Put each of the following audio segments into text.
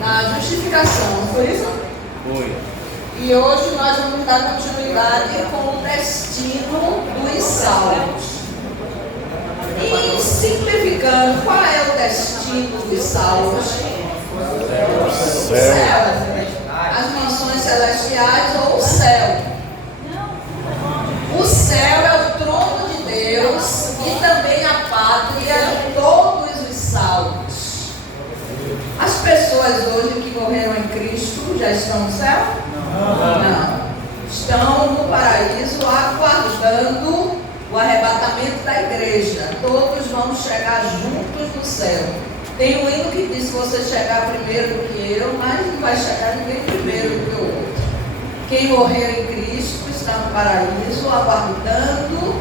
na justificação, não foi isso? Foi. E hoje nós vamos dar continuidade com o destino dos salvos. E simplificando, qual é o destino dos salvos? O céu. As mansões celestiais ou o céu. O céu é o trono de Deus e também a pátria de todos os salvos. As pessoas hoje que morreram em Cristo já estão no céu? Não. Estão no paraíso aguardando o arrebatamento da igreja. Todos vão chegar juntos no céu. Tem um hino que diz que você chegar primeiro do que eu, mas não vai chegar ninguém primeiro do que o outro. Quem morrer em Cristo está no paraíso aguardando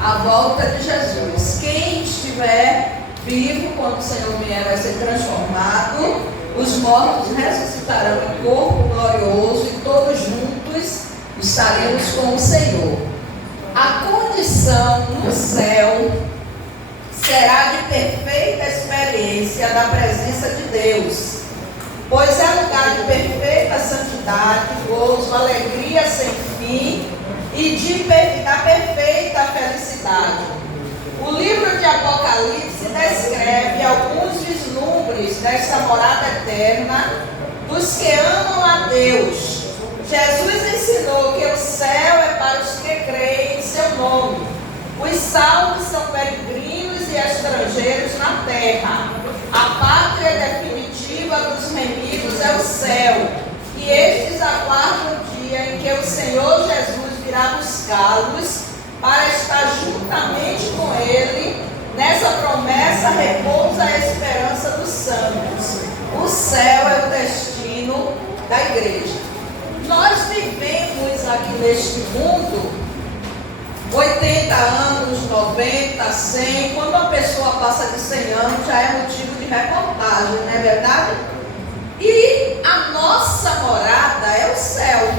a volta de Jesus. Quem estiver vivo quando o Senhor vier vai ser transformado. Os mortos ressuscitarão em corpo glorioso e todos juntos estaremos com o Senhor. A condição no céu será de perfeita experiência da presença de Deus, pois é lugar de perfeita santidade, gozo, alegria sem fim e da perfeita felicidade. O livro de Apocalipse descreve alguns vislumbres desta morada eterna dos que amam a Deus. Jesus ensinou que o céu é para os que creem em seu nome. Os salvos são peregrinos e estrangeiros na terra. A pátria definitiva dos remidos é o céu. E estes aguardam o dia em que o Senhor Jesus virá buscá-los para estar juntamente com Ele. Nessa promessa repousa a esperança dos santos. O céu é o destino da igreja. Nós vivemos aqui neste mundo 80 anos, 90, 100. Quando uma pessoa passa de 100 anos já é motivo de reportagem, não é verdade? E a nossa morada é o céu.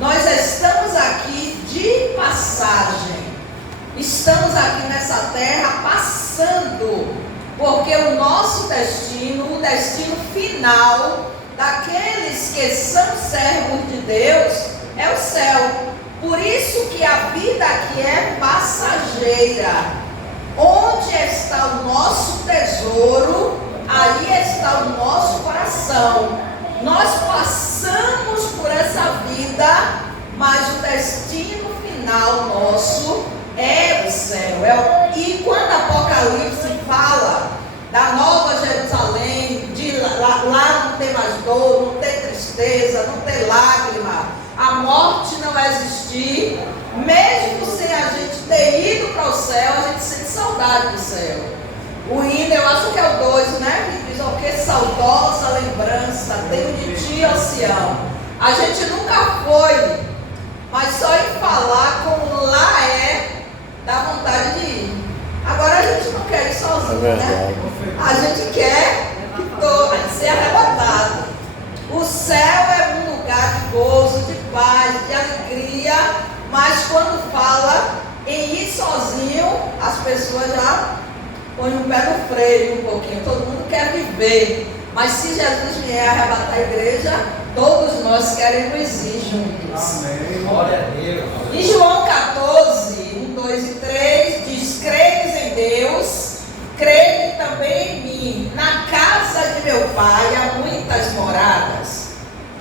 Nós estamos aqui de passagem. Estamos aqui nessa terra passando, porque o nosso destino, o destino final daqueles que são servos de Deus, é o céu. Por isso que a vida aqui é passageira. Onde está o nosso tesouro, aí está o nosso coração. Nós passamos por essa vida, mas o destino final nosso é o céu. E quando Apocalipse fala da Nova Jerusalém, de lá não tem mais dor, não tem tristeza, não tem lágrima, a morte não existir, mesmo sem a gente ter ido para o céu, a gente sente saudade do céu. O hino, eu acho que é o 2, né? Que diz: "Oh, que saudosa lembrança tenho de ti, ó Sião." A gente nunca foi, mas só em falar como lá dá vontade de ir. Agora a gente não quer ir sozinho, né? A gente quer ser arrebatado. O céu é um lugar de gozo, de paz, de alegria, mas quando fala em ir sozinho, as pessoas já põem o pé no freio um pouquinho. Todo mundo quer viver, mas se Jesus vier arrebatar a igreja, todos nós queremos ir juntos. Amém. Glória a Deus. Em João 14, 1, 2 e 3 diz: "Credes em Deus, crede também em mim. Na casa de meu Pai há muitas moradas."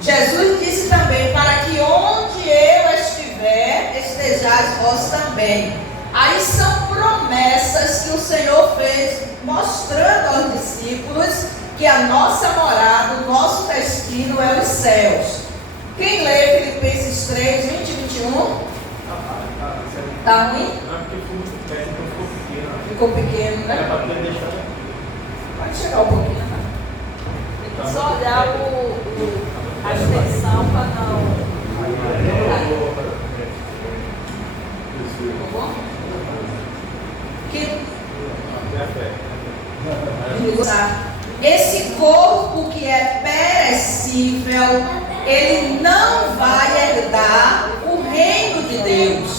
Jesus disse também: "Para que onde eu estiver, estejais vós também." Aí são promessas que o Senhor fez, mostrando aos discípulos que a nossa morada, o nosso destino é os céus. Quem lê Filipenses 3, 20 e 21? Está ruim? Ficou pequeno, né? Pode chegar um pouquinho, né? Tem que só olhar a extensão para não. Tá bom? Esse corpo que é perecível, ele não vai herdar o reino de Deus.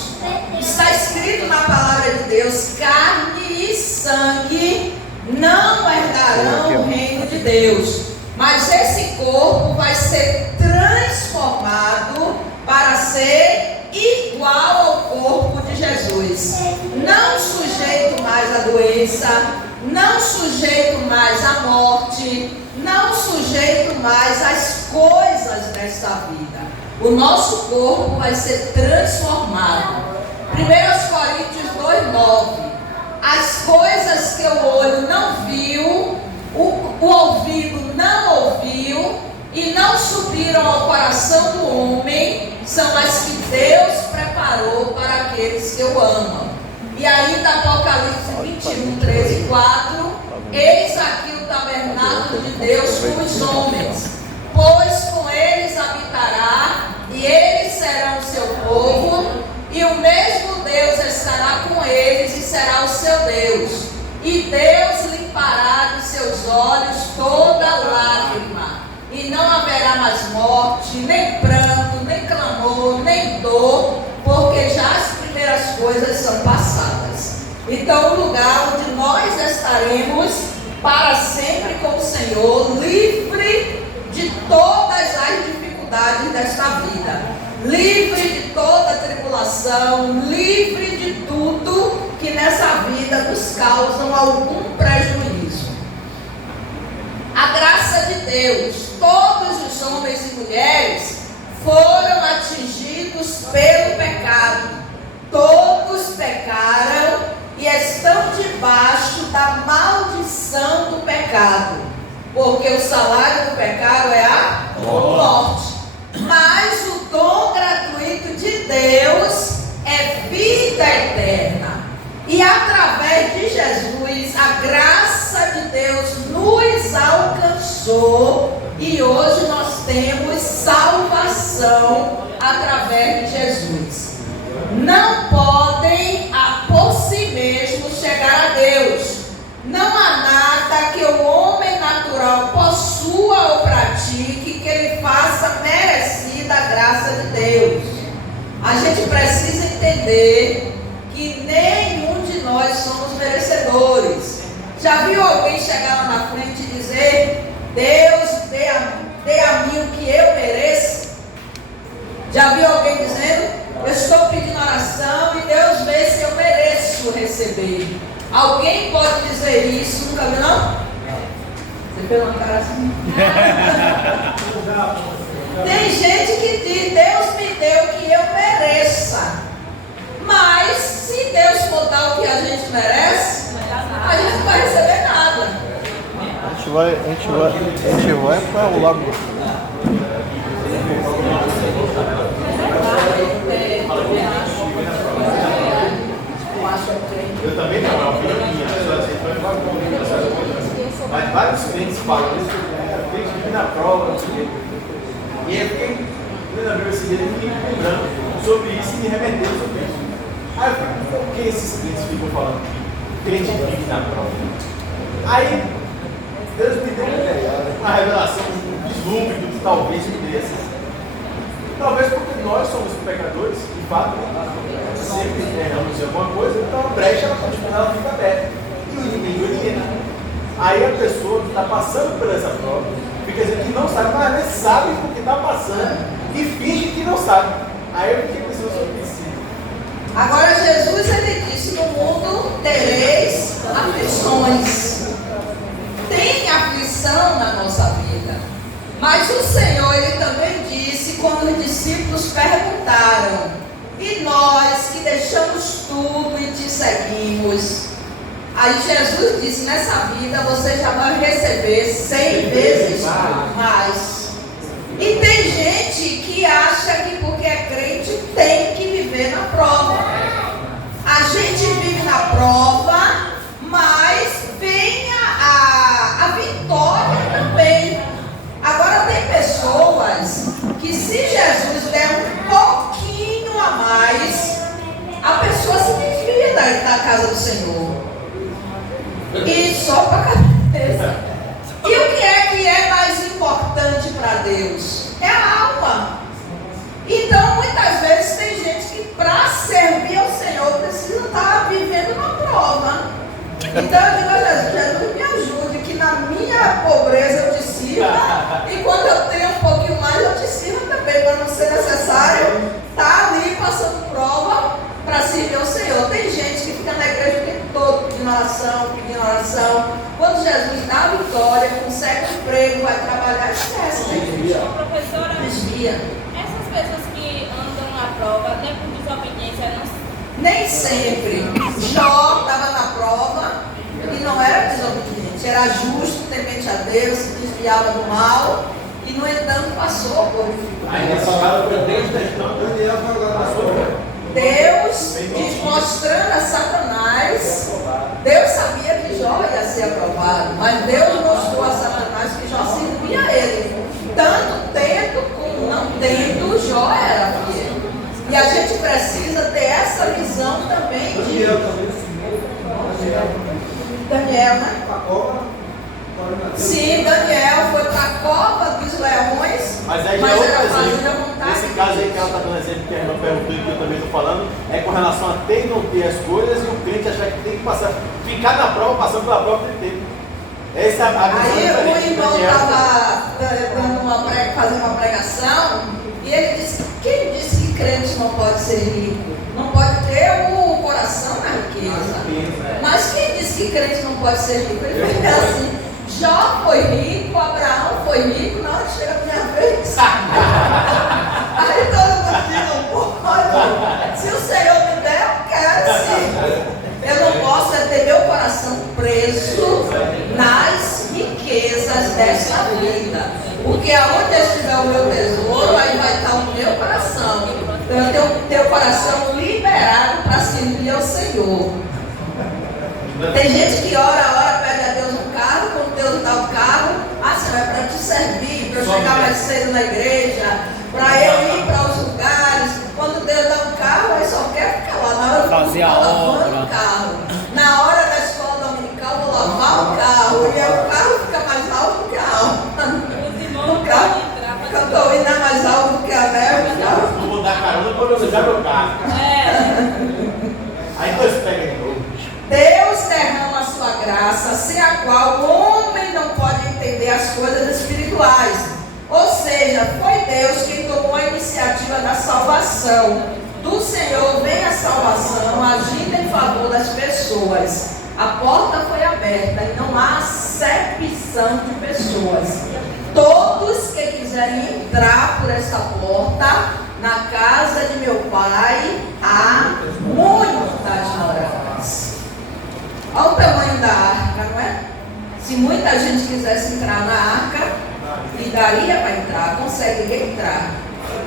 Está escrito na palavra de Deus: carne e sangue não herdarão o reino de Deus, mas mas esse corpo vai ser transformado para ser igual ao corpo de Jesus. Não sujeito mais à doença, não sujeito mais à morte, não sujeito mais às coisas desta vida. O nosso corpo vai ser transformado. 1 Coríntios 2:9. As coisas que o olho não viu, o ouvido não ouviu e não subiram ao coração do homem, são as que Deus preparou para aqueles que o amam. E ainda Apocalipse 21:13-4, eis aqui o tabernáculo de Deus com os homens, pois com eles habitará, e eles serão o seu povo, e o mesmo Deus estará com eles e será o seu Deus. E Deus limpará dos seus olhos toda lágrima, e não haverá mais morte, nem pranto, nem clamor, nem dor, porque já as primeiras coisas são passadas. Então, o lugar onde nós estaremos para sempre com o Senhor, livre de todas as dificuldades desta vida, livre de toda tribulação, livre de tudo que nessa vida nos causam algum prejuízo. A graça de Deus, todos os homens e mulheres foram atingidos pelo pecado. Todos pecaram e estão debaixo da maldição do pecado, porque o salário do pecado é a morte. Mas o dom gratuito de Deus é vida eterna. E através de Jesus, a graça de Deus nos alcançou. E hoje nós temos salvação através de Jesus. Não podem por si mesmos chegar a Deus. Não há nada que o homem natural possua ou pratique que ele faça merecida a graça de Deus. A gente precisa entender que nenhum de nós somos merecedores. Já viu alguém chegar lá na frente e dizer: Deus, dê a mim o que eu mereço? Já viu alguém dizendo: eu estou pedindo oração e Deus vê se eu mereço receber? Alguém pode dizer isso? Nunca viu, não? Você fez uma cara assim? Tem gente que diz: Deus me deu o que eu mereça. Mas se Deus for dar o que a gente merece, a gente não vai receber nada. A gente vai para o lago. Eu também não, é uma opinião minha. Mas vários clientes falam isso, tem que vir na prova, não sei o quê. E aí eu fiquei, lembrando esse dia, ele me lembrando sobre isso e me remetendo sobre isso. Aí eu falei: por que esses clientes ficam falando que crente vive na prova? Aí Deus me deu uma revelação, um vislumbre do que talvez me desse. Talvez porque nós somos pecadores, de fato, sempre erramos em alguma coisa, então a brecha ela fica aberta. E o inimigo ele entra. Aí a pessoa que está passando por essa prova fica dizendo que não sabe, mas sabe porque está passando e finge que não sabe. Aí eu fiquei pensando sobre isso. Agora Jesus ele disse: no mundo tereis aflições. Tem aflição na nossa vida. Mas o Senhor ele também disse, quando os discípulos perguntaram: e nós que deixamos tudo e te seguimos? Aí Jesus disse: nessa vida você já vai receber 100 vezes mais. E tem gente que acha que porque é crente tem que viver na prova. A gente vive na prova, mas vem a vitória também. Agora tem pessoas que, se Jesus der um pouquinho a mais, a pessoa se desvia da casa do Senhor e só para a cabeça. E o que é mais importante? E quando eu tenho um pouquinho mais, eu te sirvo também, para não ser necessário estar ali passando prova para servir ao Senhor. Tem gente que fica na igreja o tempo todo pedindo oração. Quando Jesus dá a vitória, consegue um emprego, vai trabalhar, esquece. Professora, Desvia. essas pessoas que andam na prova, nem por desobediência, não. Nem sempre. Jó estava na prova e não era desobediente, era justo, temente a Deus, se desviava do mal e, no entanto, passou por dificuldade. Aí nessa hora foi Deus testando Daniel para agora na sua vida. Deus mostrando a Satanás, Deus sabia que Jó ia ser aprovado, mas Deus mostrou a Satanás que Jó servia a ele. Tanto tendo como não tendo, Jó era fiel. E a gente precisa ter essa visão também de Daniel, né? Sim, Daniel foi para a cova dos leões, Mas aí mas já é era outro fazendo exemplo. a vontade. Nesse caso aí que ela está dando exemplo, que a irmã perguntou e que eu também estou falando, é com relação a ter e não ter as coisas e o crente achar que tem que passar, ficar na prova, passando pela prova tem tempo. Essa é a visão Aí diferente. o irmão Daniel. estava fazendo uma pregação e ele disse: quem disse que crente não pode ser rico? Não pode ter o coração na riqueza. Mas quem disse que crente não pode ser rico? Ele fez assim: Jó foi rico, Abraão foi rico, na hora que chega a minha vez. Aí todo mundo diz: não pode. Se o Senhor me der, eu quero sim. Eu não posso ter meu coração preso nas riquezas desta vida. Porque aonde estiver o meu tesouro, aí vai estar o meu coração. Então eu tenho que ter o coração liberado para servir ao Senhor. Tem gente que ora, pede a Deus um carro, quando Deus dá o carro, Senhor, é para te servir, para eu chegar mais cedo na igreja, para eu ir para os lugares. Quando Deus dá um carro, aí só quer ficar lá. Na hora do Fazer a obra. o carro. Na hora da escola dominical, vou lavar o carro. E aí o carro fica mais alto do que a alma. Os irmãos O não carro, podem entrar porque para eu estou indo é mais alto do que a neve. O carro. Não vou dar carona quando eu usar meu carro. Aí dois pegam de novo. Deus derrama a sua graça, sem a qual o homem não pode entender as coisas espirituais. Ou seja, foi Deus quem tomou a iniciativa da salvação. Do Senhor vem a salvação, agindo em favor das pessoas. A porta foi aberta e não há acepção de pessoas. Todos que quiserem entrar por esta porta, na casa de meu Pai, há muitas moradas. Olha o tamanho da arca, não é? Se muita gente quisesse entrar na arca, e daria para entrar, conseguiria entrar.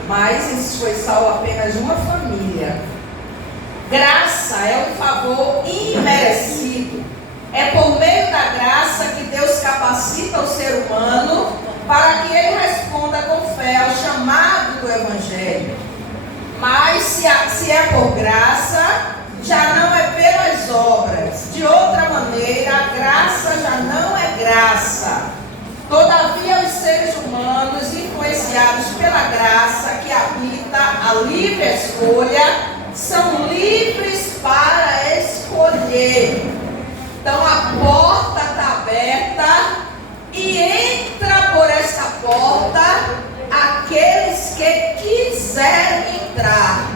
Mas isso foi salvo apenas uma família. Graça é um favor imerecido. É por meio da graça que Deus capacita o ser humano para que ele responda com fé ao chamado do Evangelho. Mas se é por graça, já não é pelas obras. De outra maneira, a graça já não é graça. Todavia, os seres humanos, influenciados pela graça que habita a livre escolha, são livres para escolher. Então, a porta está aberta e entra por essa porta aqueles que quiserem entrar.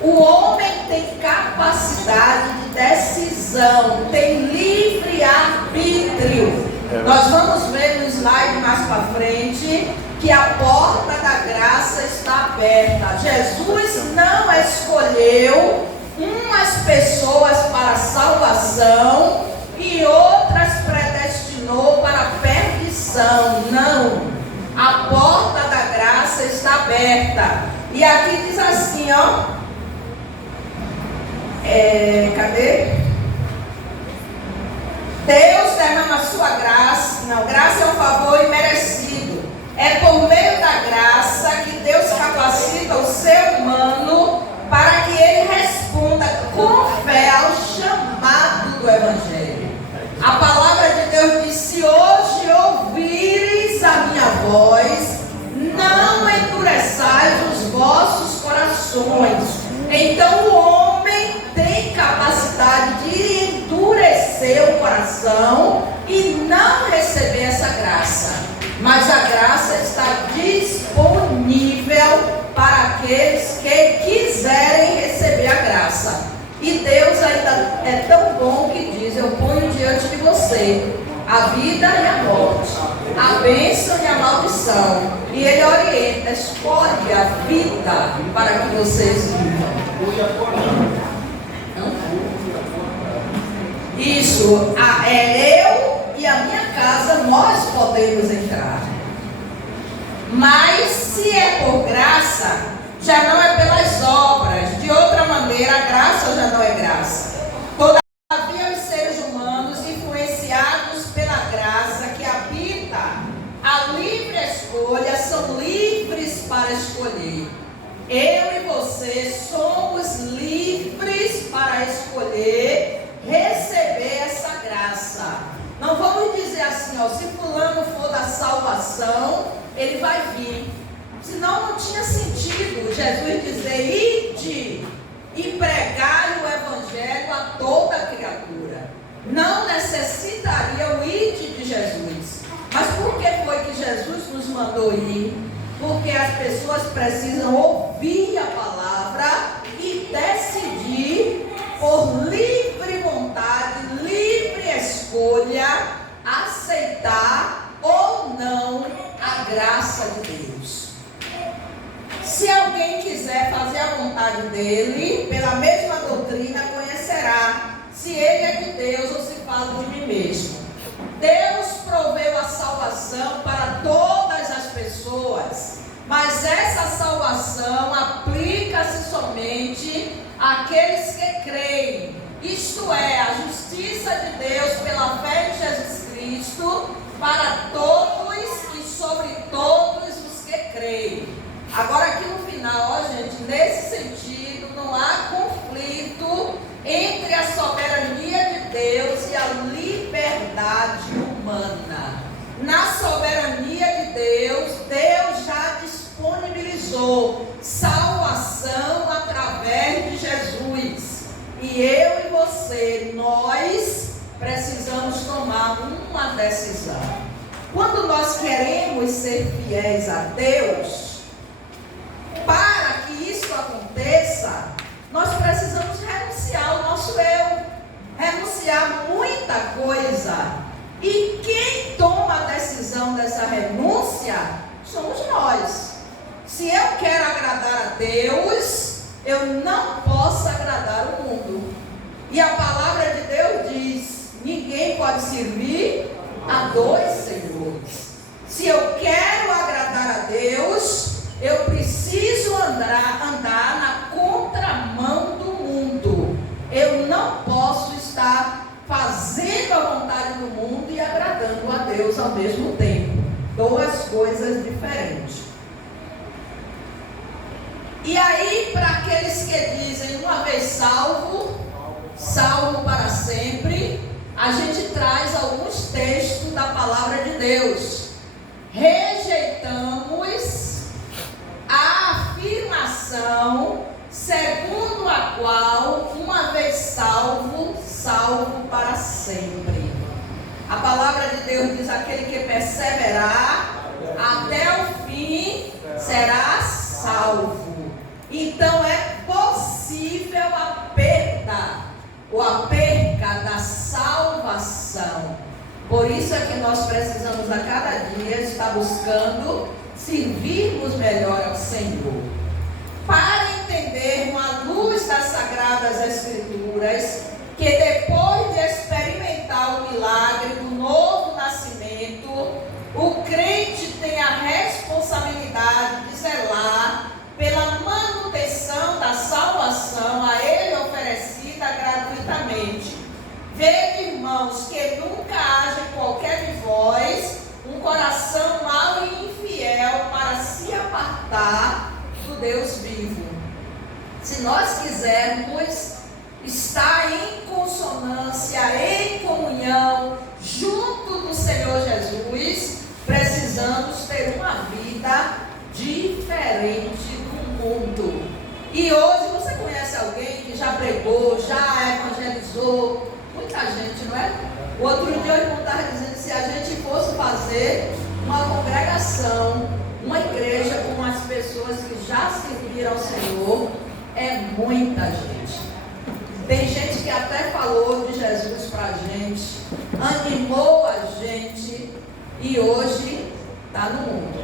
O homem tem capacidade de decisão, tem livre arbítrio. Nós vamos ver no slide mais para frente que a porta da graça está aberta. Jesus não escolheu umas pessoas para salvação e outras predestinou para perdição. Não. A porta da graça está aberta. E aqui diz assim, ó. Cadê? Deus derrama a sua graça. Não, graça é um favor imerecido. É por meio da graça que Deus capacita o ser humano para que ele responda com fé ao chamado do Evangelho. A palavra de Deus diz: se hoje ouvires a minha voz, não endureçais os vossos corações. Então o homem tem capacidade de endurecer o coração e não receber essa graça. Mas a graça a vida e a morte, a bênção e a maldição. E ele orienta, escolhe a vida para que vocês vivam. Isso, eu e a minha casa, nós podemos entrar. Mas se é por graça, já não é pelas obras. De outra maneira, a graça já não é graça. Todavia, os seres humanos, influenciados pela graça que habita a livre escolha, são livres para escolher. Eu e você somos livres para escolher receber essa graça. Não vamos dizer assim, ó, se fulano for da salvação, ele vai vir. Senão não tinha sentido Jesus dizer: ide e pregai o evangelho a toda criatura. Não necessitaria o ide de Jesus. Mas por que foi que Jesus nos mandou ir? Porque as pessoas precisam ouvir a palavra e decidir por livre vontade, livre escolha, aceitar ou não a graça de Deus. Se alguém quiser fazer a vontade dele, pela mesma doutrina conhecerá se ele é de Deus ou se fala de mim mesmo. Deus proveu a salvação para todas as pessoas, mas essa salvação aplica-se somente àqueles que creem, isto é, a justiça de Deus pela fé em Jesus Cristo, para todos e sobre todos os que creem. Agora aqui no final, ó gente, nesse sentido, não há conflito entre a soberania de Deus e a liberdade humana. Na soberania de Deus, Deus já disponibilizou salvação através de Jesus. E eu e você, nós precisamos tomar uma decisão. Quando nós queremos ser fiéis a Deus, para que isso aconteça, nós precisamos renunciar ao nosso eu, renunciar muita coisa. E quem toma a decisão dessa renúncia somos nós. Se eu quero agradar a Deus, eu não posso agradar o mundo. E a palavra de Deus diz: ninguém pode servir a dois senhores. Se eu quero agradar a Deus, eu preciso andar na contramão do mundo. Eu não posso estar fazendo a vontade do mundo e agradando a Deus ao mesmo tempo. Duas coisas diferentes. E aí, para aqueles que dizem uma vez salvo, salvo para sempre, a gente traz alguns textos da palavra de Deus. Rejeitamos a afirmação segundo a qual, uma vez salvo, salvo para sempre. A palavra de Deus diz: aquele que perseverar até o fim será salvo. Então é possível a perda ou a perca da salvação. Por isso é que nós precisamos a cada dia estar buscando servirmos melhor ao Senhor. Para entendermos à luz das Sagradas Escrituras que depois de experimentar o milagre do novo nascimento, o crente tem a responsabilidade de zelar pela manutenção da salvação a ele oferecida gratuitamente. Vede, irmãos, que nunca haja em qualquer de vós um coração mau e infiel para se apartar do Deus vivo. Se nós quisermos estar em consonância, em comunhão, junto do Senhor Jesus, precisamos ter uma vida diferente do mundo. E hoje você conhece alguém que já pregou, já evangelizou? Muita gente, não é? O outro dia eu estava dizendo, se a gente fosse fazer uma congregação, uma igreja com as pessoas que já serviram ao Senhor, é muita gente. Tem gente que até falou de Jesus para a gente, animou a gente. e hoje está no mundo.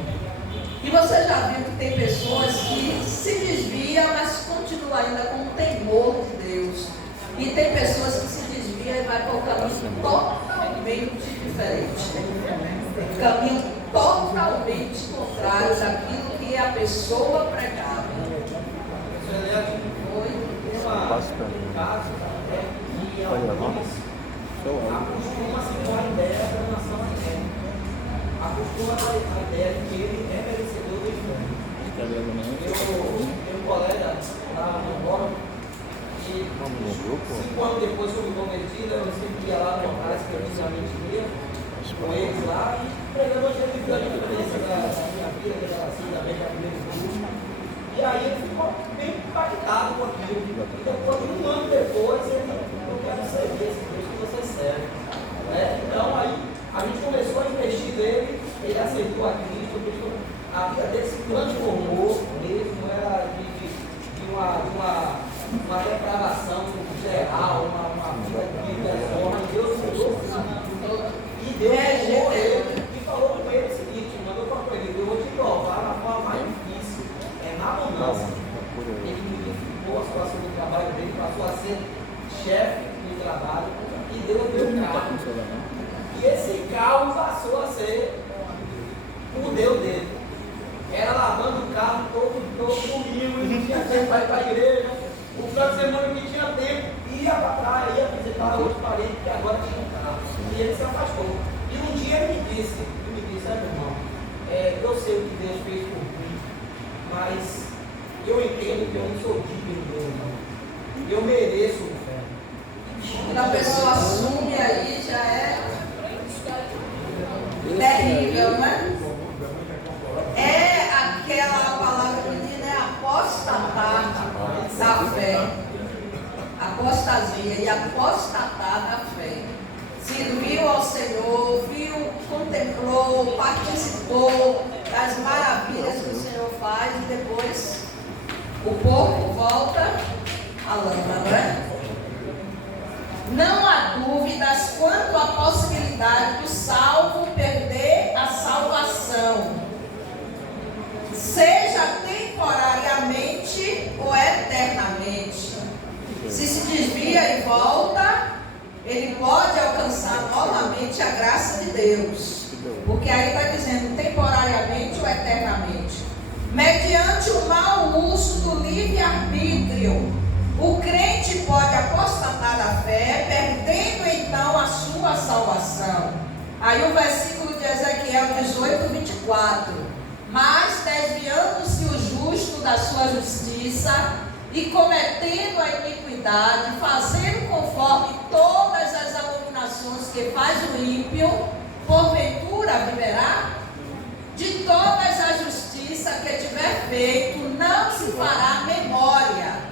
E você já viu que tem pessoas que se desviam, mas continuam ainda com o temor de Deus. E tem pessoas que se desviam e vai para um caminho totalmente diferente. Caminho totalmente contrário daquilo que a pessoa pregava. Bastante. Olha lá. Acostuma-se com a ideia da nação eterna. Acostuma a ideia de que ele é merecedor do inferno. Meu colega estava no fórum e 5 anos depois que eu me converti, eu sempre ia lá no local, escrevendo com eles lá e pregando a diferença da minha vida, que era assim, da minha primeira grupo. E aí ele ficou bem impactado com aquilo. E depois, 1 ano depois, ele, eu quero servir esse Deus que você serve. Então aí a gente começou a investir nele, ele aceitou a Cristo, a vida dele se transformou mesmo, era de uma depravação geral, uma vida de desonra, e Deus mudou. E Deus mudou ele e falou com ele o seguinte, mandou para ele, eu vou te provar na forma mais difícil, na mudança. Ele modificou a situação do trabalho dele, passou a ser chefe do trabalho, e Deus deu um carro. E esse carro passou a ser o Deus dele. Era lavando o carro todo domingo, e não tinha tempo para ir para a igreja. O final de semana que tinha tempo, ia para a praia, ia visitar outros parentes que agora tinha um carro. E ele se afastou. E um dia ele me disse, irmão, eu sei o que Deus fez por mim, mas eu entendo que eu não sou digno de Deus, não. Eu mereço o inferno. Quando a pessoa assume aí, já é terrível, né? É aquela palavra que diz, né? Apostatar da fé. Apostasia e apostatar da fé. Serviu ao Senhor, viu, contemplou, participou das maravilhas que o Senhor faz e depois o porco volta à lama, não é? Não há dúvidas quanto à possibilidade do salvo perder a salvação, seja temporariamente ou eternamente. Se desvia e volta, ele pode alcançar novamente a graça de Deus, porque aí está dizendo temporariamente ou eternamente. Mediante o mau uso do livre-arbítrio, o crente pode apostatar da fé, perdendo então a sua salvação. Aí o versículo de Ezequiel 18:24. Mas desviando-se o justo da sua justiça e cometendo a iniquidade, fazendo conforme todas as abominações que faz o ímpio, porventura viverá? De todas a justiça que tiver feito, não se fará memória.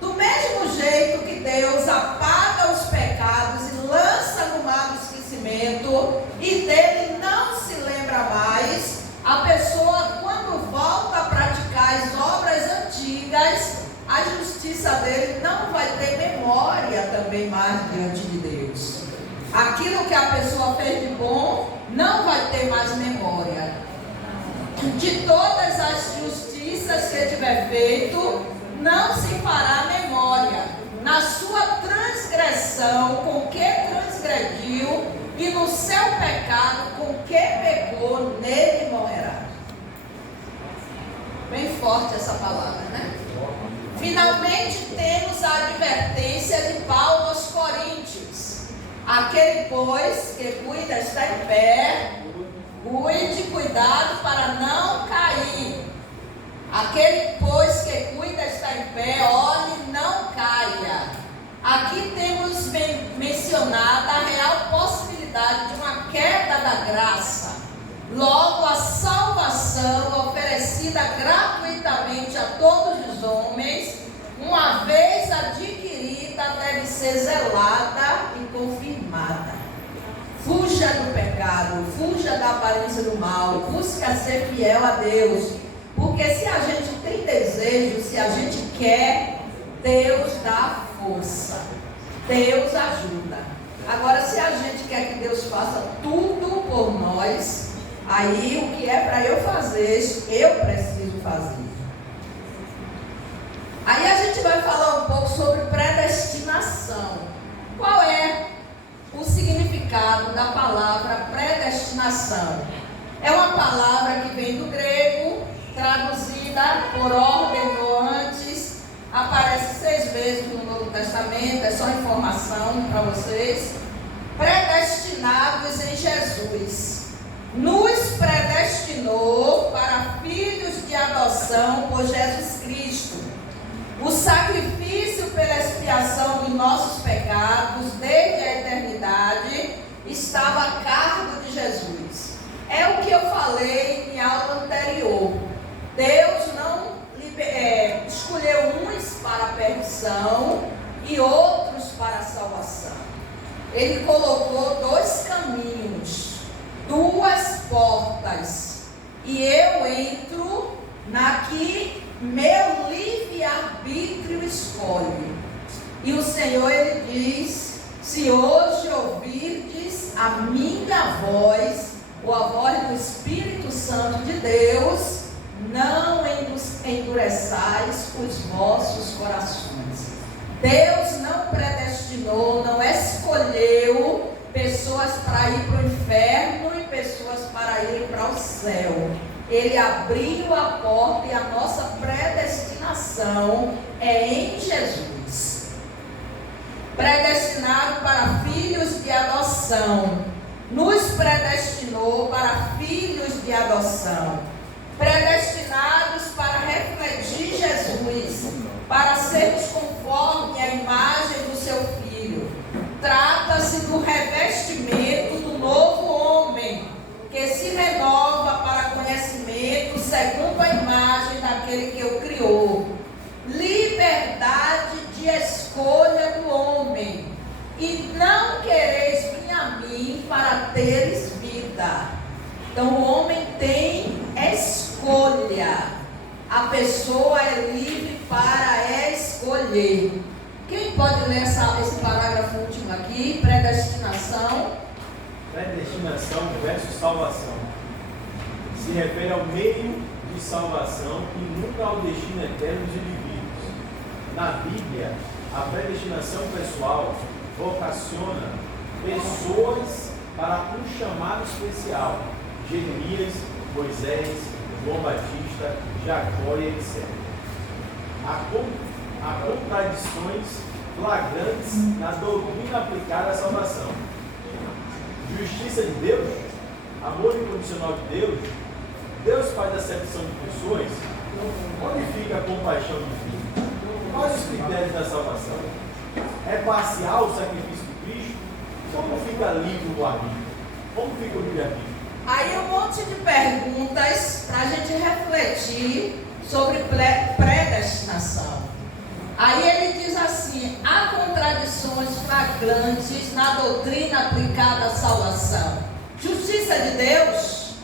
Do mesmo jeito que Deus apaga os pecados e lança no mar do esquecimento, e dele não se lembra mais, a pessoa, quando volta a praticar as obras antigas, a justiça dele não vai ter memória também mais diante de Deus. Aquilo que a pessoa fez de bom não vai ter mais memória. De todas as justiças que tiver feito, não se fará memória. Na sua transgressão, com que transgrediu, e no seu pecado, com que pecou, nele morrerá. Bem forte essa palavra, né? Finalmente temos a advertência de Paulo aos Coríntios. Aquele, pois, que cuida está em pé, cuide, cuidado para não cair. Aquele, pois, que cuida está em pé, olhe, não caia. Aqui temos mencionada a real possibilidade de uma queda da graça. Logo, a salvação oferecida gratuitamente a todos os homens, uma vez adquirida, deve ser zelada e confirmada. Fuja do pecado, fuja da aparência do mal, busque ser fiel a Deus. Porque se a gente tem desejo, se a gente quer, Deus dá força, Deus ajuda. Agora, se a gente quer que Deus faça tudo por nós, aí o que é para eu fazer, eu preciso fazer. Aí a gente vai falar um pouco sobre predestinação. Qual é o significado da palavra predestinação? É uma palavra que vem do grego, traduzida por ordem ou antes, aparece 6 vezes no Novo Testamento, é só informação para vocês. Predestinados em Jesus. Nos predestinou para filhos de adoção por Jesus Cristo. O sacrifício pela expiação de nossos pecados, desde a eternidade, estava a cargo de Jesus. É o que eu falei em aula anterior. Deus não escolheu uns para a perdição e outros para a salvação. Ele colocou 2 caminhos, 2 portas. E eu entro na que meu livre-arbítrio escolhe. E o Senhor, Ele diz: se hoje ouvirdes a minha voz, ou a voz do Espírito Santo de Deus, não endureçais os vossos corações. Deus não predestinou, não escolheu pessoas para ir para o inferno e pessoas para ir para o céu. Ele abriu a porta e a nossa predestinação é em Jesus. Predestinado para filhos de adoção. Nos predestinou para filhos de adoção. Predestinados para refletir Jesus, para sermos conforme a imagem do seu Filho. Trata-se do revestimento do novo homem, que se renova para conhecimento segundo a imagem daquele que o criou. Liberdade de escolha do homem. E não quereis vir a mim para teres vida. Então o homem tem escolha. A pessoa é livre para escolher. Quem pode ler esse parágrafo último aqui? Predestinação. Predestinação versus salvação. Se refere ao meio de salvação e nunca ao destino eterno dos indivíduos. Na Bíblia, a predestinação pessoal vocaciona pessoas para um chamado especial. Jeremias, Moisés, João Batista, Jacó e etc. Há contradições flagrantes na doutrina aplicada à salvação. Justiça de Deus, amor incondicional de Deus, Deus faz acepção de pessoas. Onde fica a compaixão divina? Quais os critérios da salvação? É parcial o sacrifício de Cristo? Como fica livre o arbítrio? Como fica o livre-arbítrio? Aí um monte de perguntas para a gente refletir sobre predestinação. Aí ele diz assim: há contradições flagrantes na doutrina aplicada à salvação. Justiça de Deus,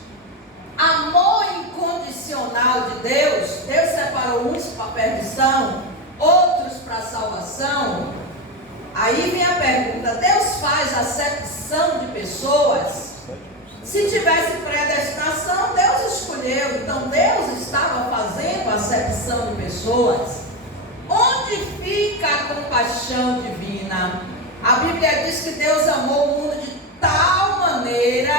amor incondicional de Deus. Deus separou uns para a perdição, outros para a salvação. Aí vem a pergunta: Deus faz acepção de pessoas? Se tivesse predestinação, Deus escolheu. Então Deus estava fazendo acepção de pessoas. Onde fica a compaixão divina? A Bíblia diz que Deus amou o mundo de tal maneira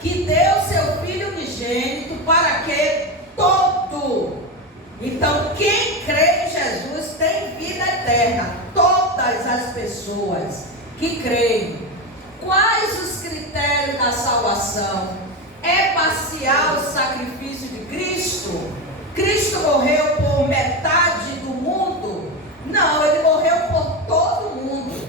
que deu seu Filho unigênito para que todo. Então quem crê em Jesus tem vida eterna. Todas as pessoas que creem. Quais os critérios da salvação? É parcial o sacrifício de Cristo? Cristo morreu por metade do mundo? Não, ele morreu por todo mundo.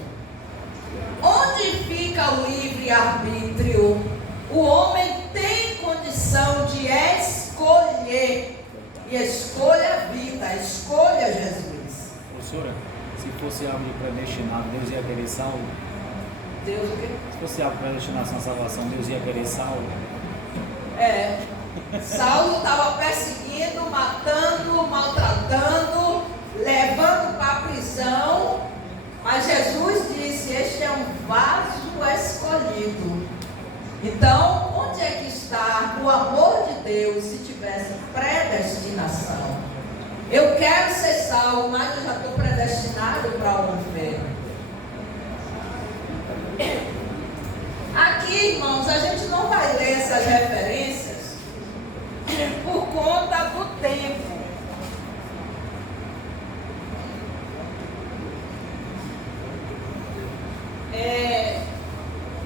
Onde fica o livre-arbítrio? O homem tem condição de escolher. E escolha a vida, escolha Jesus. Professora, se fosse algo predestinado, Deus ia querer Saulo? Deus o quê? Se fosse algo predestinação à salvação, Deus ia querer Saulo? Saulo estava perseguindo, matando, maltratando, levando para a prisão. Mas Jesus disse: este é um vaso Então, onde é que está o amor de Deus se tivesse predestinação? Eu quero ser salvo, mas eu já estou predestinado para o inferno. Aqui, irmãos, a gente não vai ler essas referências por conta do tempo.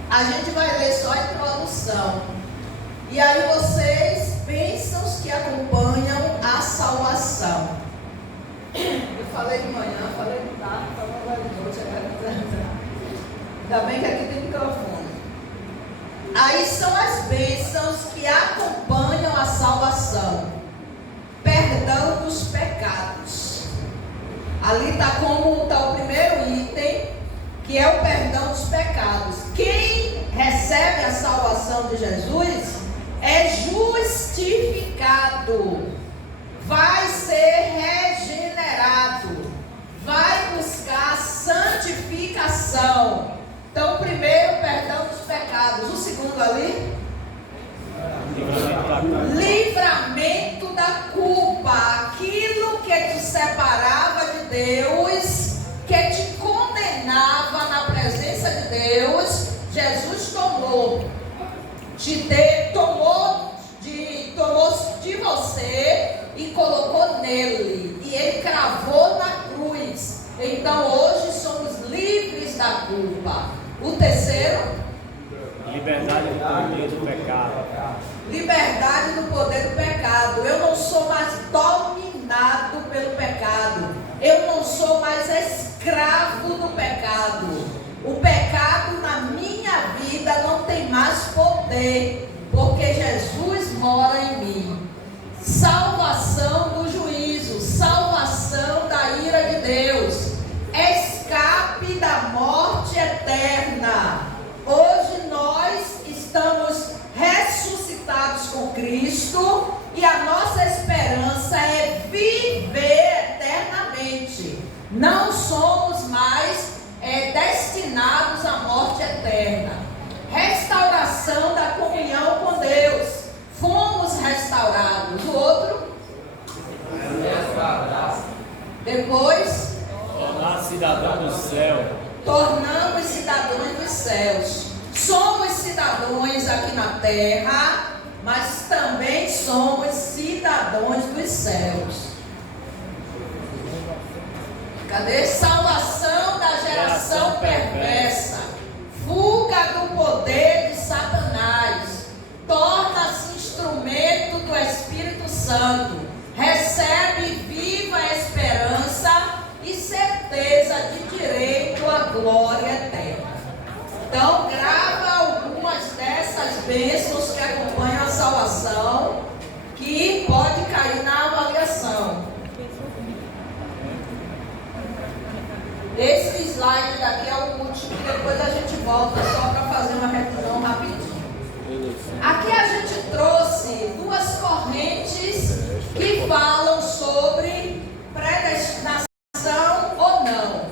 A gente vai ler só a introdução. E aí vocês pensam que acompanham a salvação. Eu falei de manhã, falei de tarde, falei agora de noite, ainda bem que aqui tem microfone. Aí são as bênçãos que acompanham a salvação. Perdão dos pecados. Ali está o primeiro item, que é o perdão dos pecados. Quem recebe a salvação de Jesus é justificado, vai ser regenerado, vai buscar santificação. Então, o primeiro, perdão dos pecados. O segundo ali, livramento da culpa. Aquilo que te separava de Deus, que te condenava na presença de Deus, Jesus tomou de você e colocou nele, e ele cravou na cruz. Então hoje somos livres da culpa. O terceiro, liberdade do poder do pecado. Liberdade do poder do pecado. Eu não sou mais dominado pelo pecado. Eu não sou mais escravo do pecado. O pecado na minha vida não tem mais poder, porque Jesus mora em mim. Salvação do juízo, salvação da ira de Deus, escape da morte eterna. Hoje nós estamos ressuscitados com Cristo e a nossa esperança é viver eternamente. Não somos mais destinados à morte eterna. Restauração da comunhão com Deus. Fomos restaurados. O outro? Depois? Tornar cidadão do céu. Tornamos cidadãos dos céus. Somos cidadãos aqui na terra, mas também somos cidadãos dos céus. Cadê? Salvação da geração perversa. Fuga do poder de Satanás. Torna-se instrumento do Espírito Santo. Recebe viva esperança e certeza de direito à glória eterna. Então, grava algumas dessas bênçãos que acompanham a salvação, que pode cair na avaliação. Esse slide daqui é o último, depois a gente volta só para fazer uma revisão rapidinho. Aqui a gente trouxe duas correntes que falam sobre predestinação ou não,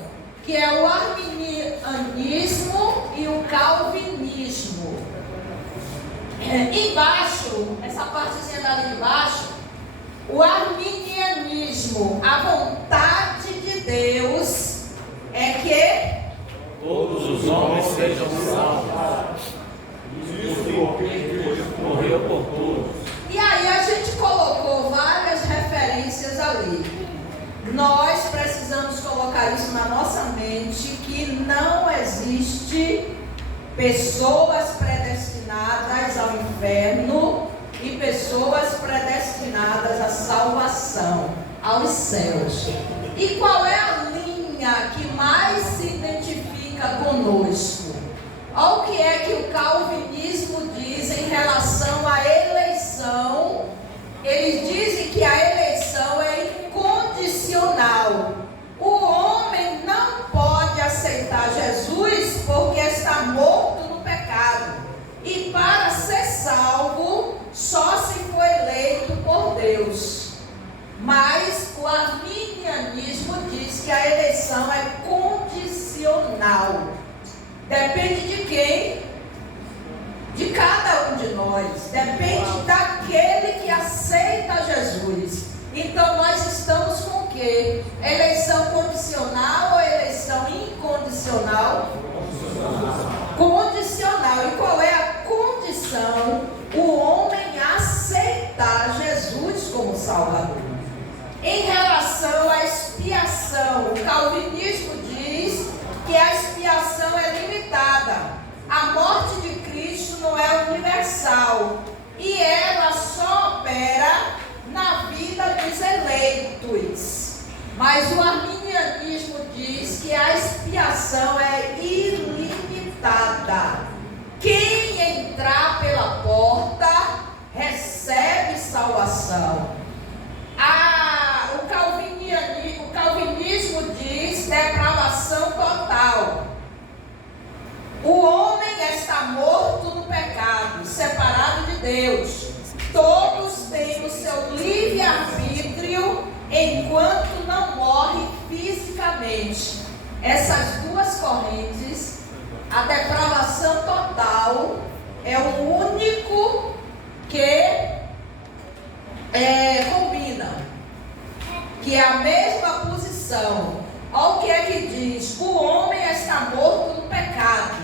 que é o arminianismo e o calvinismo. Embaixo, essa partezinha dali embaixo, o arminianismo, a vontade de Deus é que todos os homens sejam salvos. Morreu por todos. E aí a gente colocou várias referências ali. Nós precisamos colocar isso na nossa mente, que não existe pessoas predestinadas ao inferno e pessoas predestinadas à salvação, aos céus. E qual é a linha que mais se identifica conosco? Olha o que é que o calvinismo diz em relação à eleição. Eles dizem que a eleição é incondicional. O homem não pode aceitar Jesus porque está morto no pecado. E para ser salvo, só se for eleito por Deus. Mas o arminianismo diz que a eleição é condicional. Depende de quem? De cada um de nós, depende daquele que aceita Jesus. Então nós estamos com o quê? Eleição condicional ou eleição incondicional? Condicional. E qual é a condição? O homem aceitar Jesus como Salvador. Em relação à expiação, o calvinismo diz que a expiação é limitada. A morte de Cristo não é universal e ela só opera na vida dos eleitos. Mas o arminianismo diz que a expiação é ilimitada. Quem entrar pela porta recebe salvação. O calvinismo diz depravação total. O homem está morto no pecado, separado de Deus. Todos têm o seu livre-arbítrio enquanto não morre fisicamente. Essas duas correntes, a depravação total é o único que combina, que é a mesma posição. Olha o que é que diz: o homem está morto no pecado,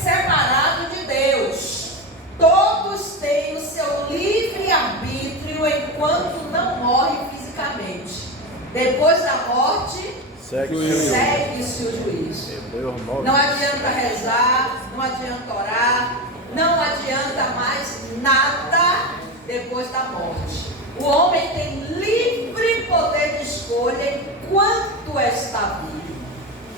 separado de Deus. Todos têm o seu livre-arbítrio enquanto não morre fisicamente. Depois da morte, segue-se o juízo. Não adianta rezar, não adianta orar, não adianta mais nada depois da morte. O homem tem livre poder de escolha enquanto está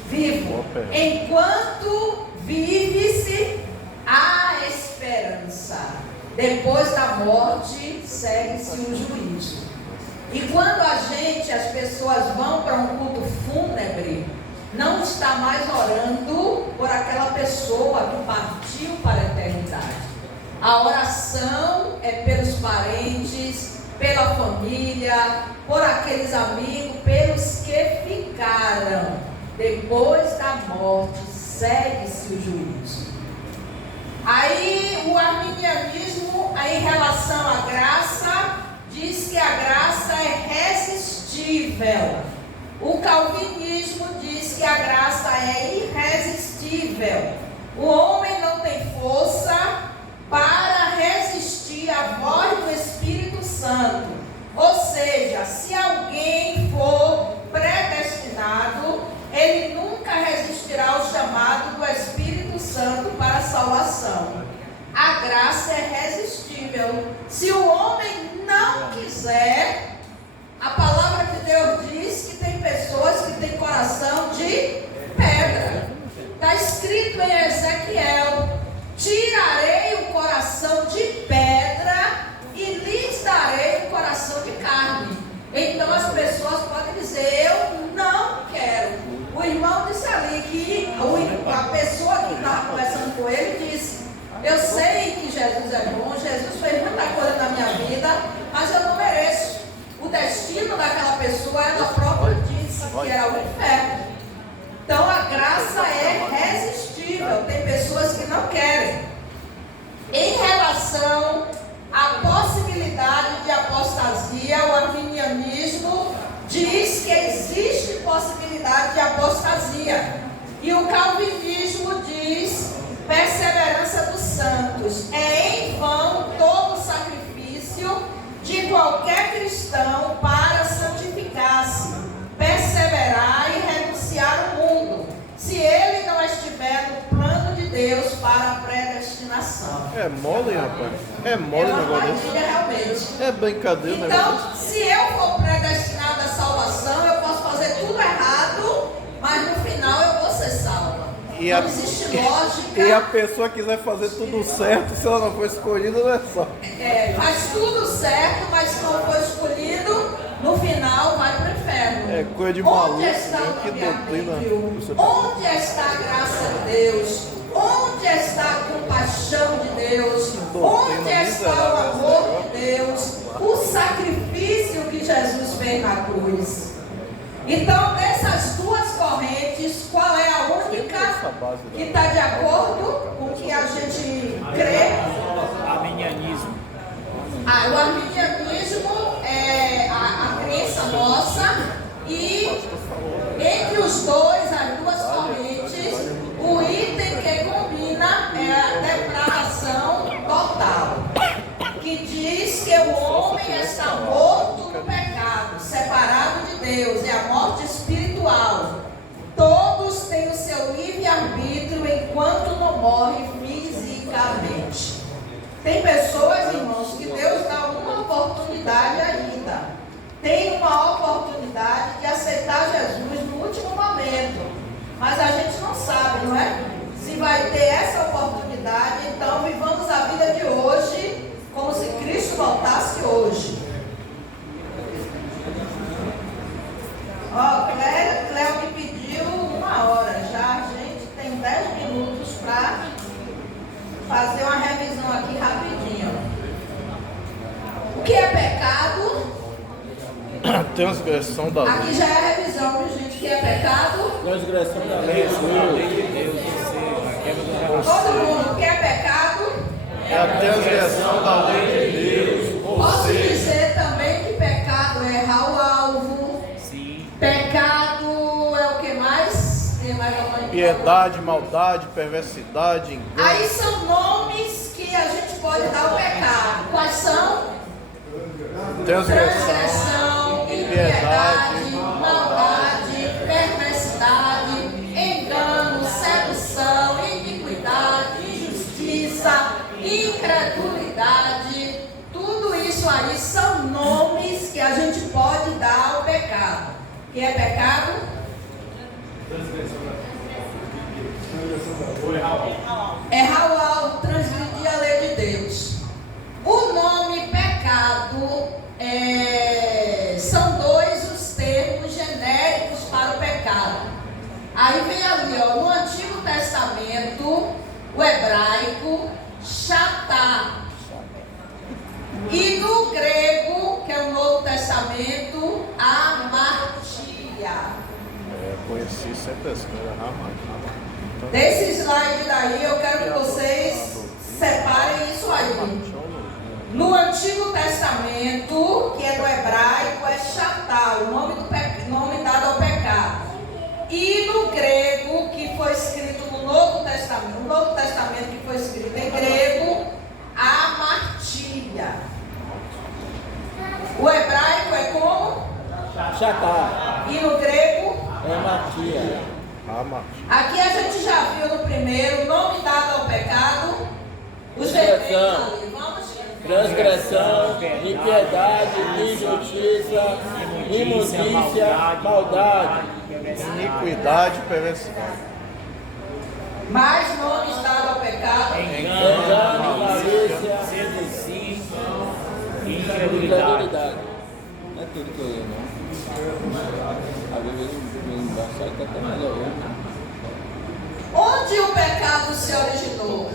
vivo. Enquanto vive-se a esperança. Depois da morte, segue-se o juízo. E quando as pessoas vão para um culto fúnebre, não está mais orando por aquela pessoa que partiu para a eternidade. A oração é pelos parentes, pela família, por aqueles amigos, pelos que ficaram. Depois da morte, segue-se o juízo. Aí o arminianismo, em relação à graça, diz que a graça é irresistível. O calvinismo diz que a graça é irresistível. O homem não tem força para resistir à voz do Espírito Santo. Ou seja, se alguém for predestinado, ele nunca resistirá ao chamado do Espírito Santo para a salvação. A graça é irresistível. Se o homem não quiser, a palavra de Deus diz que tem pessoas que têm coração de pedra. Está escrito em Ezequiel: tirarei o coração de pedra e lhes darei o coração de carne. Então as pessoas podem dizer: eu não quero. O irmão disse ali que a pessoa que estava conversando com ele disse: eu sei que Jesus é bom, Jesus fez muita coisa na minha vida, mas eu não mereço. O destino daquela pessoa, ela própria disse que era o inferno. Então a graça é irresistível. Tem pessoas que não querem. Em relação à possibilidade de apostasia, o arminianismo diz que existe possibilidade de apostasia. E o calvinismo diz: perseverança dos santos. É em vão todo sacrifício de qualquer cristão para santificar-se, perseverar e renunciar ao mundo, se ele não estiver no plano de Deus para a predestinação. É mole, rapaz. É mole o negócio desse. Realmente. É brincadeira o negócio Então, se eu for predestinado à salvação, eu posso fazer tudo errado, mas no final eu vou ser salva. Não existe lógica. E a pessoa quiser fazer tudo certo, se ela não for escolhida, não é só. Faz tudo certo, mas se não for escolhido, no final vai para o inferno. É coisa de maluco. Onde está o Que doutrina. livre-arbítrio? Onde está a graça de Deus? Onde está a compaixão de Deus? Onde está o amor de Deus? O sacrifício que Jesus fez na cruz. Então, dessas duas correntes, qual é a única que está de acordo com o que que a gente crê. Arminianismo. O arminianismo é a crença nossa, e entre os dois, as duas correntes, o item que combina é a depravação total, que diz que o homem está morto no pecado, separado de Deus, é a morte espiritual. Todos têm o seu livre-arbítrio enquanto não morrem fisicamente. Tem pessoas, irmãos, que Deus dá uma oportunidade ainda. Tem uma oportunidade de aceitar Jesus no último momento. Mas a gente não sabe, não é? Se vai ter essa oportunidade, então vivamos a vida de hoje como se Cristo voltasse hoje. Ó, Cléo me pediu 1 hora já. A gente tem 10 minutos para fazer uma revisão aqui rapidinho. O que é pecado? Transgressão da lei. Aqui já é a revisão, viu, gente? O que é pecado? Transgressão da lei. Todo mundo, o que é pecado? É a transgressão da lei de Deus. Posso dizer também que pecado é errar o alvo. Sim. Pecado é o que mais? Tem mais alguma Piedade, maldade, perversidade, engano. Aí são nomes que a gente pode dar ao pecado. Quais são? Transgressão, impiedade, maldade, perversidade, engano, sedução, iniquidade, injustiça, incredulidade. Tudo isso aí são nomes que a gente pode dar ao pecado. O que é pecado? Errar o alvo, transgredir a lei de Deus. O nome pecado são dois os termos genéricos para o pecado. Aí vem ali, ó, no Antigo Testamento, o hebraico, chatá. E no grego, que é o Novo Testamento, amartia. Conheci sempre assim, Desse slide daí, eu quero que vocês separem isso aí. No Antigo Testamento, que é do hebraico, é chatá, o nome dado ao pecado. E no grego, que foi escrito no Novo Testamento que foi escrito em grego, amartia. O hebraico é como? Chatá. E no grego? É matia. Aqui a gente já viu no primeiro, o nome dado ao pecado, os defeitos ali. Vamos. Transgressão, impiedade, injustiça, imundícia, maldade, iniquidade, perversidade. Mais nomes dados ao pecado. engano, malícia, sedução, incredulidade. incredulidade. Não é tudo que eu ia, não. Às vezes eu embaixo está até melhor. Onde o pecado se originou?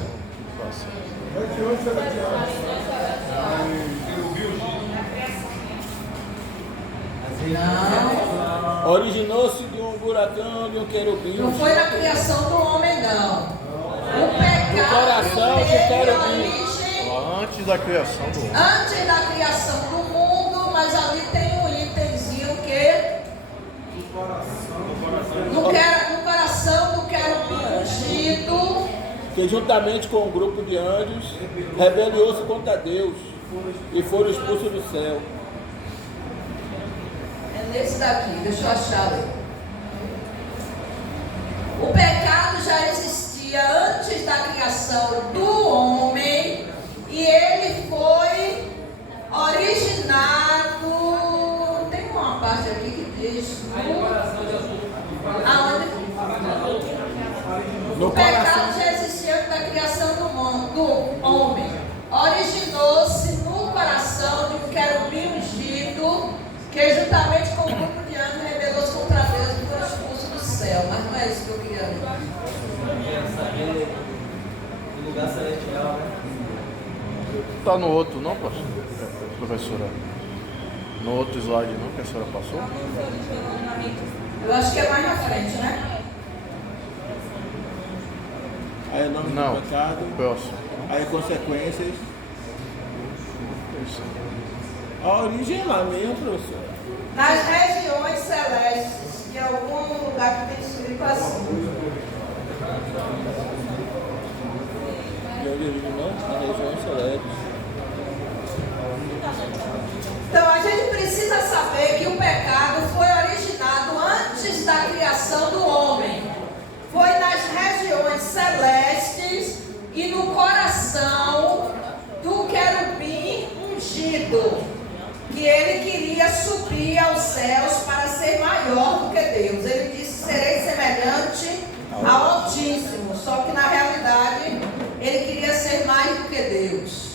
Não. Originou-se de um buracão, de um querubim. Não foi na criação do homem, não. O pecado coração de teve querubim. origem Antes da criação do mundo. antes da criação do mundo, mas ali tem um itemzinho que no coração do querubim ungido, Que juntamente com um grupo de anjos rebeliou-se contra Deus e foram expulsos do céu. é nesse daqui, deixa eu achar ali. O pecado já existia antes da criação do homem e ele foi originado. Tem uma parte aqui que diz aonde? No O pecado coração, já existia antes da criação do homem. Originou-se no coração de um querubim ungido que juntamente com um grupo de anjos rebelou-se contra Deus e foi expulso do céu. Mas não é isso que eu queria ler. no lugar celestial, né? Tá no outro não, pastor? Professora? No outro slide não, que a senhora passou? Eu acho que é mais na frente, né? Aí é o nome Não, do pecado. próximo. Aí consequências. A origem é lá mesmo, professor. Nas regiões celestes, em algum lugar que tem escrito assim. De origem não, na região celeste. Então a gente precisa saber que o pecado foi originado antes da criação do homem. Foi nas regiões celestes e no coração do querubim ungido, que ele queria subir aos céus para ser maior do que Deus. Ele disse: serei semelhante ao Altíssimo. Só que na realidade ele queria ser mais do que Deus.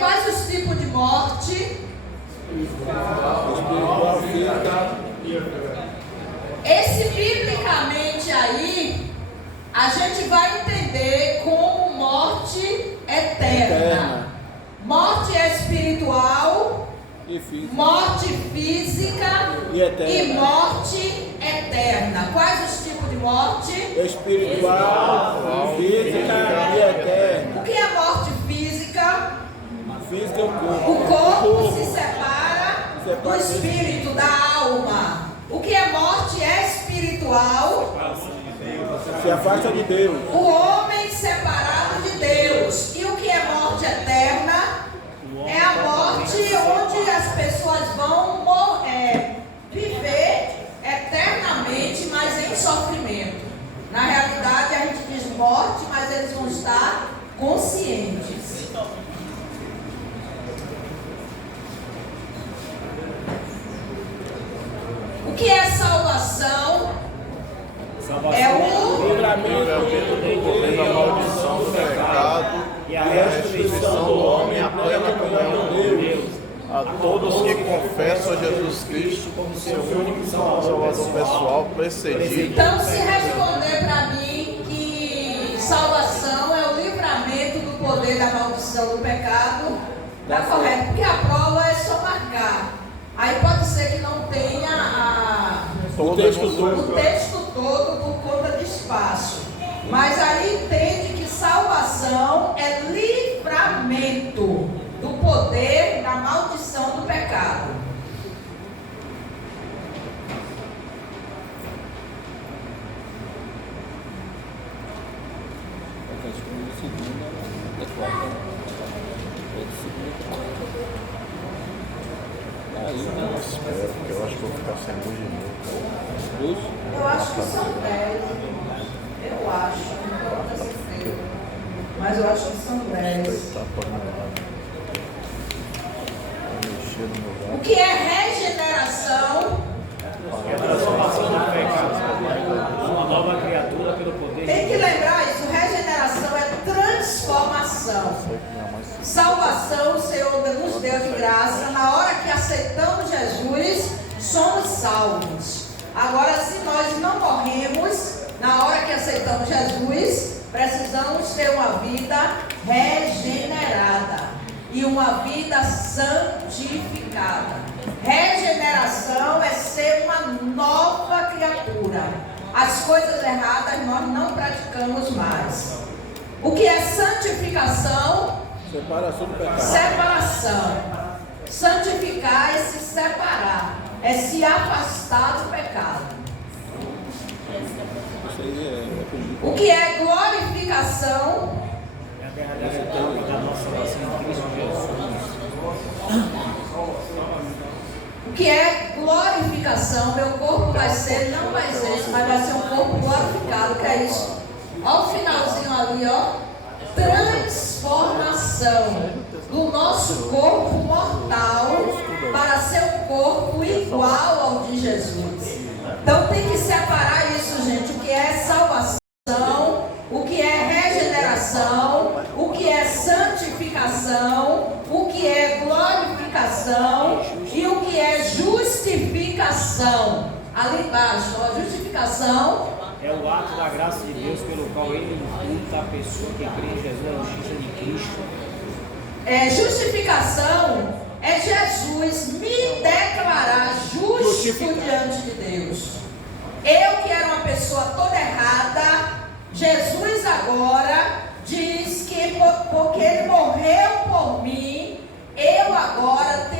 Quais os tipos de morte? Espiritual, física. Esse biblicamente aí, a gente vai entender como morte eterna. Morte espiritual, E física. morte física E eterna. e morte eterna. Quais os tipos de morte? Espiritual, física e eterna. O que é morte física? Física é o corpo. O corpo se separa do espírito, da alma. O que é morte espiritual? Se afasta de Deus. O homem separado de Deus. E o que é morte eterna? É a morte onde as pessoas vão viver eternamente, mas em sofrimento. Na realidade, a gente diz morte, mas eles vão estar conscientes. O que é salvação? É o Livramento Do poder da maldição do pecado E a restituição do homem à plena comunhão com Deus. A todos que confessam a Jesus Cristo como seu único Salvador pessoal, precedido. Então, se responder para mim que salvação é o livramento do poder da maldição do pecado, está correto, porque a prova é só marcar. Aí pode ser que não tenha o texto o todo. texto todo por conta de espaço. Mas aí entende que salvação é livramento do poder da maldição do pecado. Espero, porque eu acho que eu vou ficar sem luz de novo. Eu acho que são 10. Eu acho, não tenho certeza. Mas eu acho que são 10. Tá panelado. Vai mexer no meu O gato. que é regeneração? Uma nova criatura pelo poder. Tem que lembrar isso. Regeneração é transformação. Salvação, o Senhor nos deu de graça. Na hora que aceitamos Jesus, somos salvos. Agora, se nós não morremos, na hora que aceitamos Jesus, precisamos ter uma vida regenerada e uma vida santificada. Regeneração é ser uma nova criatura. As coisas erradas nós não praticamos mais. O que é santificação? Separação do pecado. Separação. Santificar é se separar, é se afastar do pecado. Isso aí O que é glorificação? É a verdadeira etapa da nossa salvação em Cristo Jesus. O que é glorificação? Meu corpo vai ser, não vai ser, mas vai ser um corpo glorificado. O que é isso? Olha o finalzinho ali, ó. Transformação do nosso corpo mortal para ser um corpo igual ao de Jesus. Então tem que separar isso, gente. O que é salvação, o que é regeneração, o que é santificação, o que é glorificação e o que é justificação. Ali embaixo, ó, justificação. É o ato da graça de Deus pelo qual ele imputa a pessoa que crê em Jesus, a justiça de Cristo. Justificação é Jesus me declarar justo diante de Deus. Eu que era uma pessoa toda errada, Jesus agora diz que porque ele morreu por mim, eu agora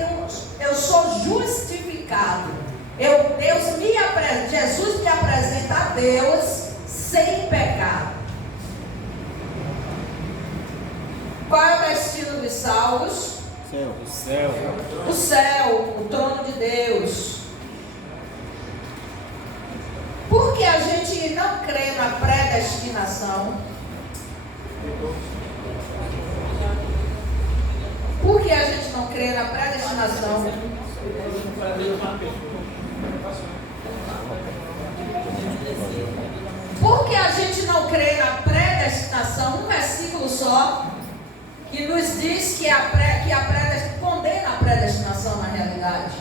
eu sou justificado. Jesus me apresenta a Deus sem pecado. Qual é o destino dos salvos? O céu. O céu, o trono de Deus. Por que a gente não crê na predestinação? Por que a gente não crê na predestinação? Por que a gente não crê na predestinação? Um versículo só que nos diz que a predestinação condena a predestinação na realidade.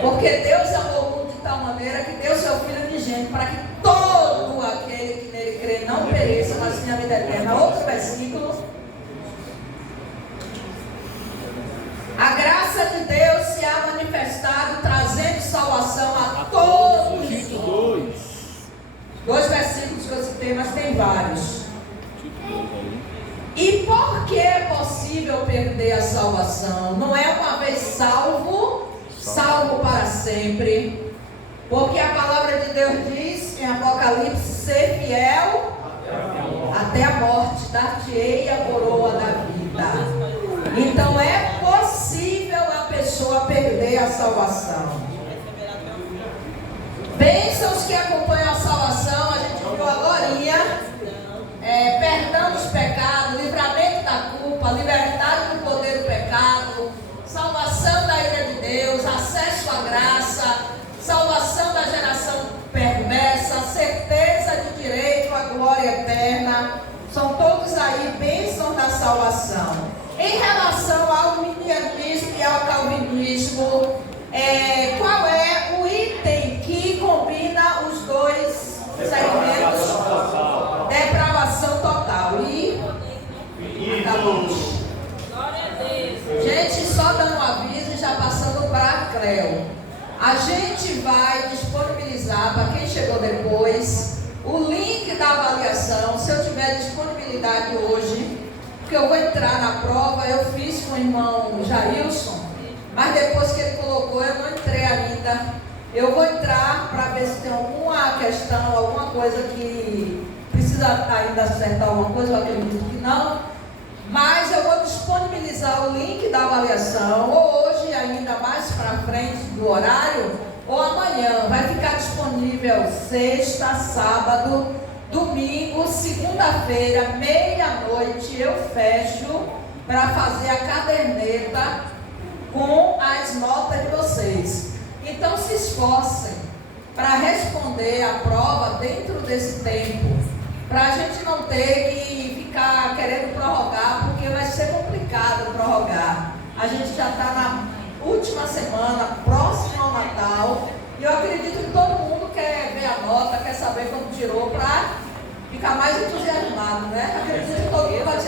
Porque Deus amou o mundo de tal maneira que deu seu Filho unigênito para que todo aquele que nele crê não pereça, mas tenha vida eterna. Outro versículo. A graça de Deus se há manifestado, trazendo salvação a todos os homens. 2 versículos que eu citei, mas tem vários. E por que é possível perder a salvação? Não é uma vez salvo para sempre. Porque a palavra de Deus diz em Apocalipse: ser fiel até a morte, dar-te-ei a coroa da vida. Então é possível a pessoa perder a salvação. Bênçãos que acompanham a salvação, a gente viu agorinha. Perdão dos pecados, livramento da culpa, liberdade do poder do pecado, salvação da ira de Deus, acesso à graça, salvação da geração perversa, certeza de direito à glória eterna. São todos aí bênçãos da salvação. Em relação ao arminianismo e ao calvinismo, qual é o item que combina os dois segmentos? Depravação total. Gente, só dando um aviso e já passando para a Cleo. A gente vai disponibilizar para quem chegou depois o link da avaliação. Se eu tiver disponibilidade hoje, porque eu vou entrar na prova, eu fiz com o irmão Jailson, mas depois que ele colocou, eu não entrei ainda. Eu vou entrar para ver se tem alguma questão, alguma coisa que precisa ainda acertar alguma coisa, eu acredito que não. Mas eu vou disponibilizar o link da avaliação, ou hoje, ainda mais para frente do horário, ou amanhã. Vai ficar disponível sexta, sábado, domingo, segunda-feira, meia-noite. Eu fecho para fazer a caderneta com as notas de vocês. Então se esforcem para responder a prova dentro desse tempo, para a gente não ter que ficar querendo prorrogar, porque vai ser complicado prorrogar. A gente já está na última semana, próximo ao Natal, e eu acredito que todo mundo quer ver a nota, quer saber quando tirou, para ficar mais entusiasmado, né? Acredito que todo mundo vai